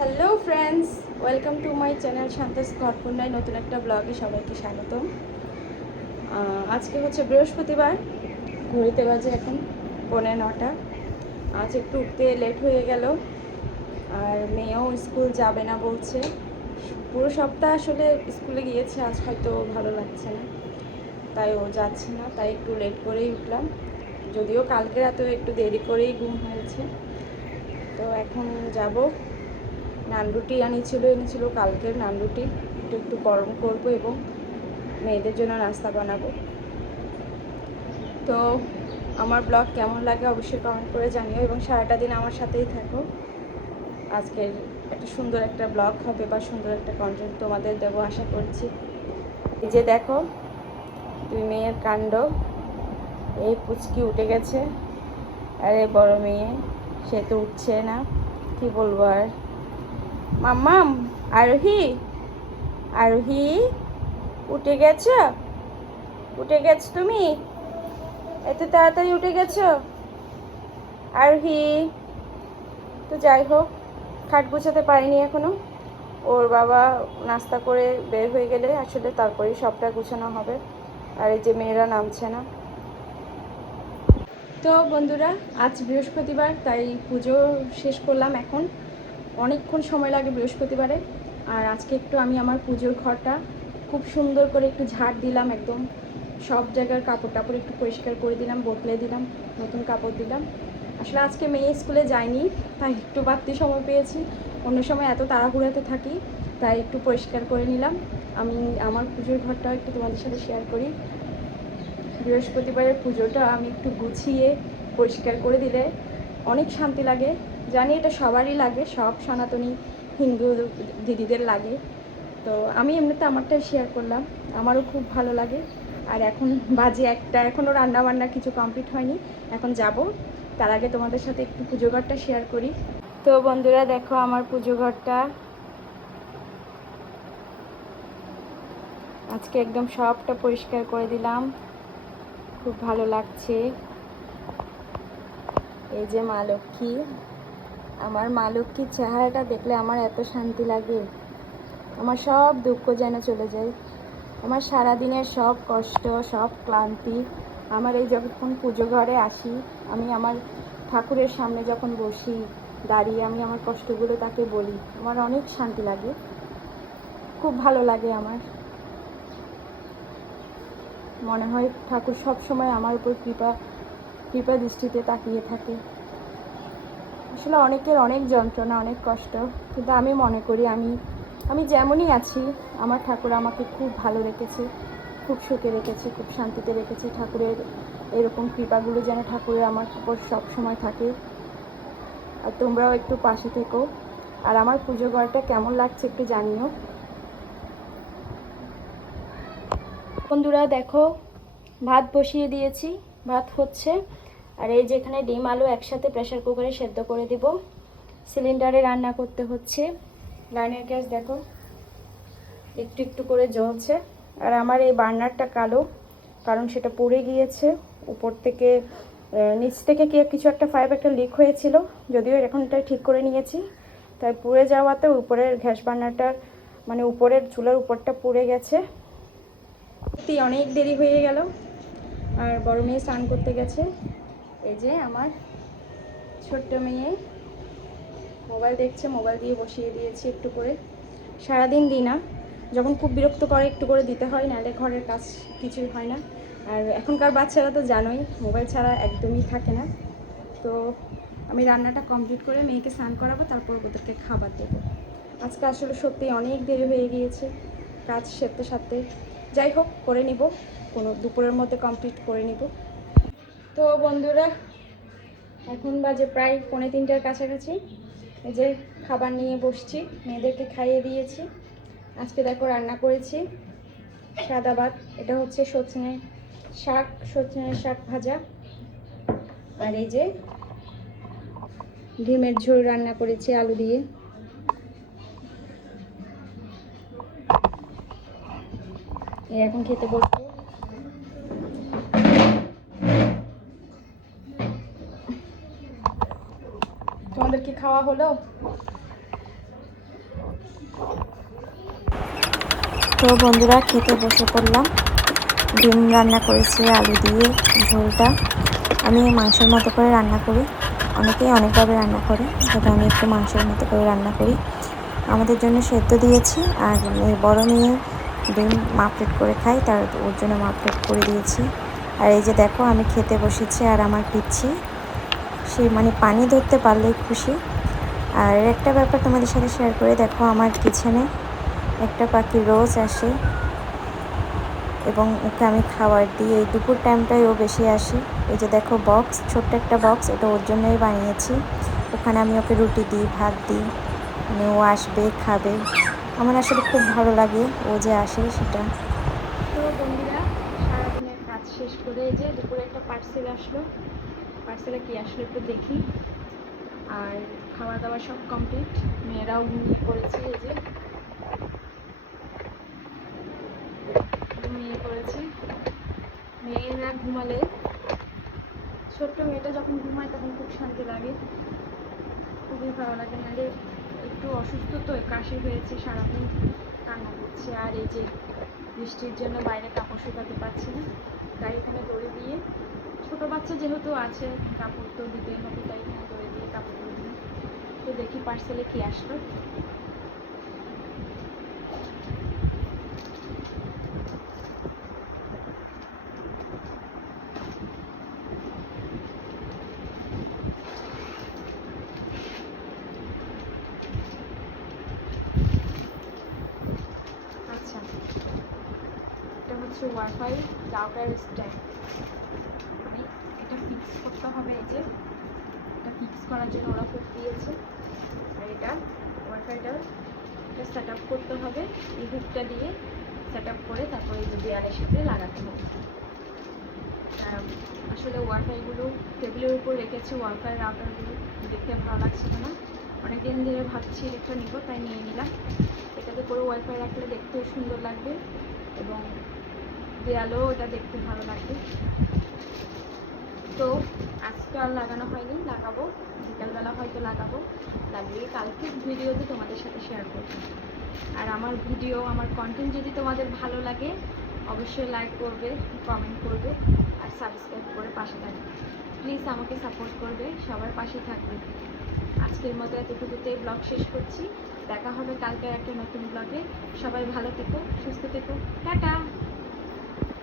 Hello friends, welcome to my channel Shanta's ঘরকন্যায় নতুন একটা ব্লগে সবাইকে স্বাগতম। আজকে হচ্ছে বৃহস্পতিবার, ঘড়িতে বাজে এখন 9:45। আজ একটু উঠতে লেট হয়ে গেল, আর মেয়েও স্কুল যাবে না বলছে। পুরো সপ্তাহ আসলে স্কুলে গিয়েছে, আজ হয়তো ভালো লাগছে না, তাই ও যাচ্ছে না, তাই একটু লেট করেই উঠলাম। যদিও কালকে রাতেও একটু দেরি করেই ঘুম হয়েছে। তো এখন যাব, নান রুটি এনেছিল কালকের নান রুটি, একটু গরম করবো এবং মেয়েদের জন্য নাস্তা বানাবো। তো আমার ব্লগ কেমন লাগে অবশ্যই কমেন্ট করে জানিও এবং সারাটা দিন আমার সাথেই থাকো। আজকের একটা সুন্দর একটা ব্লগ হবে বা সুন্দর একটা কন্টেন্ট তোমাদের দেবো আশা করছি। এই যে দেখো দুই মেয়ের কাণ্ড, এই পুচকি উঠে গেছে, আরে বড় মেয়ে সে তো উঠছে না, কি বলবো আর। মাম্মাম, আরোহী আরোহী উঠে গেছো? উঠে গেছো তুমি? এত তাড়াতাড়ি উঠে গেছো আরোহী? তো যাই হোক, খাট গুছাতে পারিনি এখনো। ওর বাবা নাস্তা করে বের হয়ে গেলে আসলে তারপরেই সবটা গুছানো হবে। আর এই যে মেয়েরা নামছে না। তো বন্ধুরা, আজ বৃহস্পতিবার, তাই পুজো শেষ করলাম। এখন অনেকক্ষণ সময় লাগে বৃহস্পতিবারে। আর আজকে একটু আমি আমার পুজোর ঘরটা খুব সুন্দর করে একটু ঝাড় দিলাম, একদম সব জায়গার কাপড় টাপড় একটু পরিষ্কার করে দিলাম, বদলে দিলাম, নতুন কাপড় দিলাম। আসলে আজকে মেয়ে স্কুলে যায়নি, তাই একটু বাড়তি সময় পেয়েছি। অন্য সময় এত তাড়াহুড়োতে থাকি, তাই একটু পরিষ্কার করে নিলাম। আমি আমার পুজোর ঘরটাও একটু তোমাদের সাথে শেয়ার করি। বৃহস্পতিবারের পুজোটা আমি একটু গুছিয়ে পরিষ্কার করে দিলে অনেক শান্তি লাগে। জানি এটা সবারই লাগে, সব সনাতনী হিন্দু দিদিদের লাগে। তো আমি এমনিতে আমারটাই শেয়ার করলাম, আমারও খুব ভালো লাগে। আর এখন বাজে 1টা, এখনও রান্নাবান্না কিছু কমপ্লিট হয়নি, এখন যাব। তার আগে তোমাদের সাথে একটু পুজো ঘরটা শেয়ার করি। তো বন্ধুরা দেখো আমার পুজো ঘরটা আজকে একদম সবটা পরিষ্কার করে দিলাম, খুব ভালো লাগছে। এই যে মা লক্ষ্মী, আমার মা লক্ষ্মীর চেহারাটা দেখলে আমার এত শান্তি লাগে, আমার সব দুঃখ যেন চলে যায়, আমার সারাদিনের সব কষ্ট, সব ক্লান্তি। আমার এই যখন পুজো ঘরে আসি, আমি আমার ঠাকুরের সামনে যখন বসি দাঁড়িয়ে, আমি আমার কষ্টগুলো তাকে বলি, আমার অনেক শান্তি লাগে, খুব ভালো লাগে। আমার মনে হয় ঠাকুর সব সময় আমার উপর কৃপা দৃষ্টিতে তাকিয়ে থাকে। আসলে অনেকের অনেক যন্ত্রণা, অনেক কষ্ট, কিন্তু আমি মনে করি আমি যেমনই আছি, আমার ঠাকুর আমাকে খুব ভালো রেখেছে, খুব সুখে রেখেছে, খুব শান্তিতে রেখেছে। ঠাকুরের এরকম কৃপাগুলো যেন ঠাকুরের আমার উপর সব সময় থাকে। আর তোমরাও একটু পাশে থেকো। আর আমার পুজো ঘরটা কেমন লাগছে একটু জানিও বন্ধুরা। দেখো ভাত বসিয়ে দিয়েছি, ভাত হচ্ছে। আর এই যেখানে ডিম আলু একসাথে প্রেসার কুকারে সেদ্ধ করে দিব। সিলিন্ডারে রান্না করতে হচ্ছে। লাইনের গ্যাস দেখো একটু একটু করে জ্বলছে। আর আমার এই বার্নারটা কালো, কারণ সেটা পুড়ে গিয়েছে উপর থেকে, নিচ থেকে কিছু একটা পাইপ একটা লিক হয়েছিল, যদিও এখন এটা ঠিক করে নিয়েছি। তাই পুড়ে যাওয়াতে উপরের গ্যাস বার্নারটার মানে উপরের চুলার উপরটা পুড়ে গেছে। অনেক দেরি হয়ে গেল। আর বড় মেয়ে স্নান করতে গেছে। এই যে আমার ছোট্ট মেয়ে মোবাইল দেখছে, মোবাইল দিয়ে বসিয়ে দিয়েছি একটু করে। সারাদিন দিই না, যখন খুব বিরক্ত করে একটু করে দিতে হয়, নাহলে ঘরের কাজ কিছুই হয় না। আর এখনকার বাচ্চারা তো জানোই, মোবাইল ছাড়া একদমই থাকে না। তো আমি রান্নাটা কমপ্লিট করে মেয়েকে স্নান করাবো, তারপর ওদেরকে খাবার দেবো। আজকে আসলে সত্যি অনেক দেরি হয়ে গিয়েছে কাজ সারতে সারতে। যাই হোক, করে নিব, কোনো দুপুরের মধ্যে কমপ্লিট করে নিব। তো বন্ধুরা, এখন বাজে প্রায় 2:45-র কাছাকাছি। এই যে খাবার নিয়ে বসছি, মেয়েদেরকে খাইয়ে দিয়েছি। আজকে দেখো রান্না করেছি সাদা ভাত, এটা হচ্ছে সজনের শাক ভাজা। আর এই যে ডিমের ঝোল রান্না করেছি আলু দিয়ে। এই এখন খেতে বসবো। তোমাদের কি খাওয়া হলো? তো বন্ধুরা খেতে বসে পড়লাম। ডিম রান্না করেছি আলু দিয়ে, ঝোলটা আমি মাংসের মতো করে রান্না করি, অনেকেই অনেকভাবে রান্না করে, বাট আমি একটু মাংসের মতো করে রান্না করি। আমাদের জন্য সেদ্ধ দিয়েছি, আর বড় মেয়ে ডিম মাপলেট করে খাই, তার ওর জন্য মাপলেট করে দিয়েছি। আর এই যে দেখো আমি খেতে বসেছি, আর আমার পিচ্ছি সে মানে পানি ধরতে পারলেই খুশি। আর একটা ব্যাপার তোমাদের সাথে শেয়ার করে, দেখো আমার কিচেনে একটা পাখি রোজ আসে এবং ওকে আমি খাবার দিই। এই দুপুর টাইমটায় ও বেশি আসে। এই যে দেখো বক্স, ছোট্ট একটা বক্স, এটা ওর জন্যই বানিয়েছি। ওখানে আমি ওকে রুটি দিই, ভাত দিই, মানে ও আসবে খাবে। আমার আসলে খুব ভালো লাগে ও যে আসে সেটা। তো বন্ধুরা, সারাদিনের কাজ শেষ করে এই যে দুপুরে একটা পার্সেল আসলো। পার্সেলে কি আসলো একটু দেখি। আর খাওয়া দাওয়া সব কমপ্লিট, মেয়েরাও ঘুমিয়ে পড়েছে। এই যে ঘুমিয়ে পড়েছে। মেয়েরা ঘুমালে, ছোট্ট মেয়েটা যখন ঘুমায় তখন খুব শান্তি লাগে, খুবই ভালো লাগে। নাহলে একটু অসুস্থ তো, কাশি হয়েছে, সারাদিন কান্না করছে। আর এই যে বৃষ্টির জন্য বাইরে কাপড় শুকাতে পারছি না, তাই এখানে দড়ি দিয়ে, ছোটো বাচ্চা যেহেতু আছে কাপড় তো দিতে হবে, তাই এখানে দড়ি দিয়ে কাপড় দিই। তো দেখি পার্সেলে কি আসলো। আচ্ছা, এটা হচ্ছে ওয়াইফাই রাউটার স্ট্যান্ড, মানে এটা ফিক্স করতে হবে। এই যে এটা ফিক্স করার জন্য ওরা খুব দিয়েছে। আর এটা ওয়াইফাইটা, এটা সেট আপ করতে হবে, এই হুকটা দিয়ে সেট আপ করে তারপরে এই যে দেয়ালের সাথে লাগাতে হবে। আসলে ওয়াইফাইগুলো টেবিলের উপর রেখেছে, ওয়াইফাই রাউটারগুলো দেখতে ভালো লাগছিল না, অনেক দিন ধরে ভাবছি একটা নিব, তাই নিয়ে নিলাম। এটাতে করে ওয়াইফাই রাখলে দেখতেও সুন্দর লাগবে এবং দেয়ালেও এটা দেখতে ভালো লাগবে। তো আজকে আর লাগানো হয়নি, লাগাবো বিকালবেলা, হয়তো লাগাবো, লাগিয়ে কালকে ভিডিওতে তোমাদের সাথে শেয়ার করব। আর আমার ভিডিও, আমার কন্টেন্ট যদি তোমাদের ভালো লাগে অবশ্যই লাইক করবে, কমেন্ট করবে, আর সাবস্ক্রাইব করে পাশে থাকবে। প্লিজ আমাকে সাপোর্ট করবে, সবার পাশে থাকবে। আজকের মতো এতটুকুতে ব্লগ শেষ করছি, দেখা হবে কালকে একটা নতুন ব্লগে। সবাই ভালো থেকো, সুস্থ থেকো, টাটা।